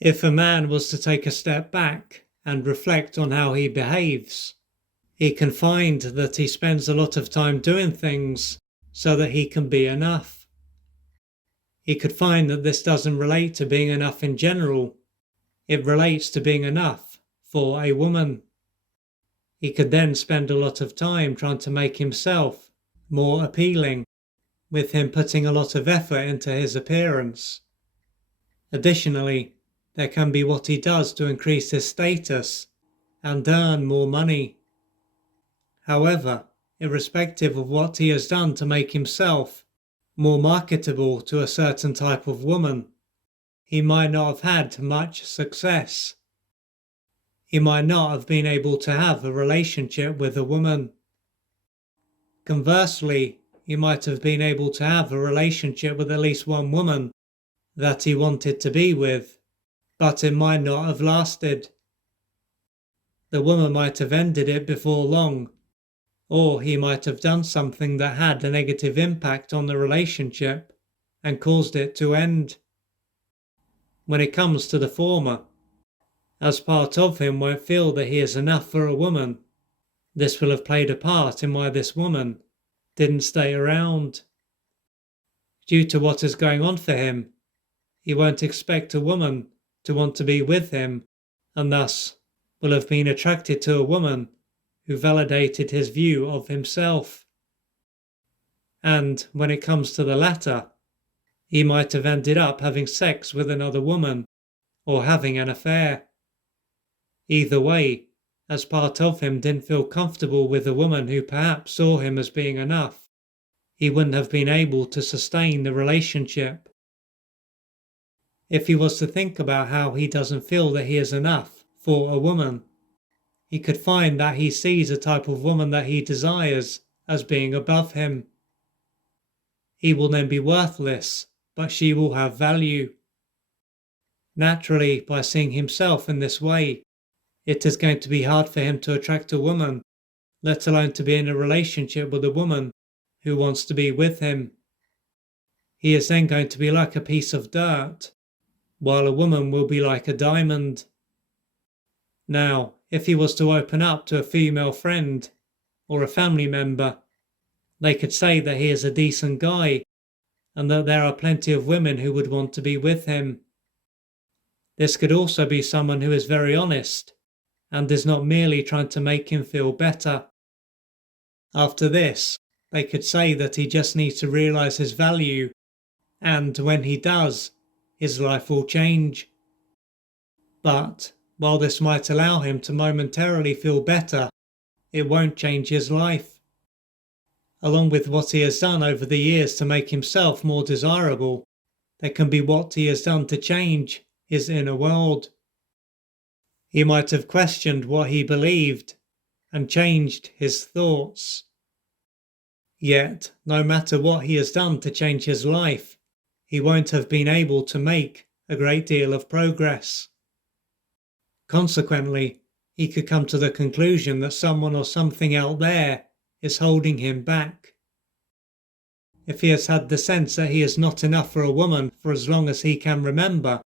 If a man was to take a step back and reflect on how he behaves, he can find that he spends a lot of time doing things so that he can be enough. He could find that this doesn't relate to being enough in general. It relates to being enough for a woman. He could then spend a lot of time trying to make himself more appealing, with him putting a lot of effort into his appearance. Additionally, there can be what he does to increase his status and earn more money. However, irrespective of what he has done to make himself more marketable to a certain type of woman, he might not have had much success. He might not have been able to have a relationship with a woman. Conversely, he might have been able to have a relationship with at least one woman that he wanted to be with, but it might not have lasted. The woman might have ended it before long, or he might have done something that had a negative impact on the relationship and caused it to end. When it comes to the former, as part of him won't feel that he is enough for a woman, this will have played a part in why this woman didn't stay around. Due to what is going on for him, he won't expect a woman to want to be with him, and thus will have been attracted to a woman who validated his view of himself. And when it comes to the latter, he might have ended up having sex with another woman or having an affair. Either way, as part of him didn't feel comfortable with a woman who perhaps saw him as being enough, he wouldn't have been able to sustain the relationship. If he was to think about how he doesn't feel that he is enough for a woman, he could find that he sees a type of woman that he desires as being above him. He will then be worthless, but she will have value. Naturally, by seeing himself in this way, it is going to be hard for him to attract a woman, let alone to be in a relationship with a woman who wants to be with him. He is then going to be like a piece of dirt, while a woman will be like a diamond. Now, if he was to open up to a female friend or a family member, they could say that he is a decent guy and that there are plenty of women who would want to be with him. This could also be someone who is very honest and is not merely trying to make him feel better. After this, they could say that he just needs to realize his value, and when he does, his life will change. But while this might allow him to momentarily feel better, it won't change his life. Along with what he has done over the years to make himself more desirable, there can be what he has done to change his inner world. He might have questioned what he believed and changed his thoughts. Yet, no matter what he has done to change his life, he won't have been able to make a great deal of progress. Consequently, he could come to the conclusion that someone or something out there is holding him back. If he has had the sense that he is not enough for a woman for as long as he can remember,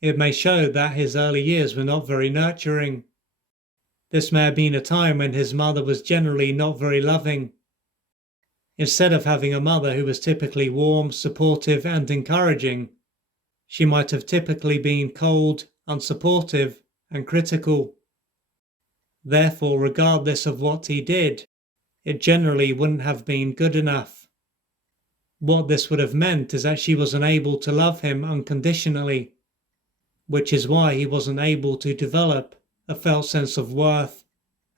it may show that his early years were not very nurturing. This may have been a time when his mother was generally not very loving. Instead of having a mother who was typically warm, supportive and encouraging, she might have typically been cold, unsupportive and critical. Therefore, regardless of what he did, it generally wouldn't have been good enough. What this would have meant is that she was unable to love him unconditionally, which is why he wasn't able to develop a felt sense of worth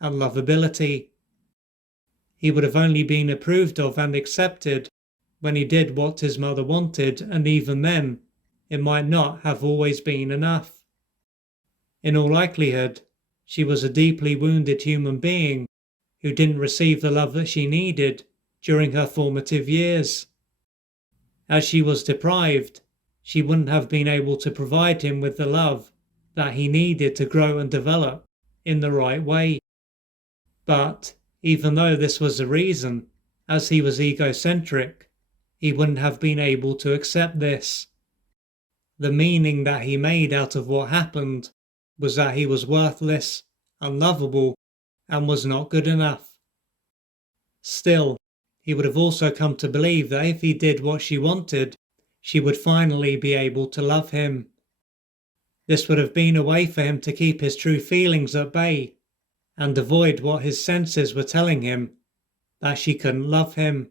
and lovability. He would have only been approved of and accepted when he did what his mother wanted, and even then, it might not have always been enough. In all likelihood, she was a deeply wounded human being who didn't receive the love that she needed during her formative years. As she was deprived, she wouldn't have been able to provide him with the love that he needed to grow and develop in the right way. But even though this was the reason, as he was egocentric, he wouldn't have been able to accept this. The meaning that he made out of what happened was that he was worthless, unlovable, and was not good enough. Still, he would have also come to believe that if he did what she wanted, she would finally be able to love him. This would have been a way for him to keep his true feelings at bay and avoid what his senses were telling him, that she couldn't love him.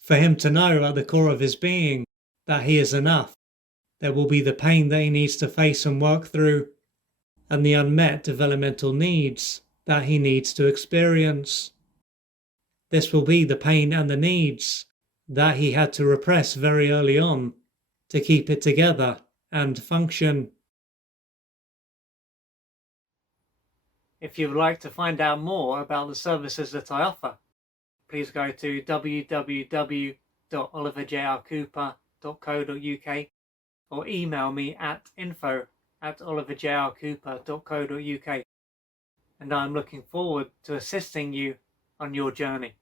For him to know at the core of his being that he is enough, there will be the pain that he needs to face and work through, and the unmet developmental needs that he needs to experience. This will be the pain and the needs that he had to repress very early on to keep it together and function. If you would like to find out more about the services that I offer, please go to www.oliverjrcooper.co.uk or email me at info@oliverjrcooper.co.uk, and I'm looking forward to assisting you on your journey.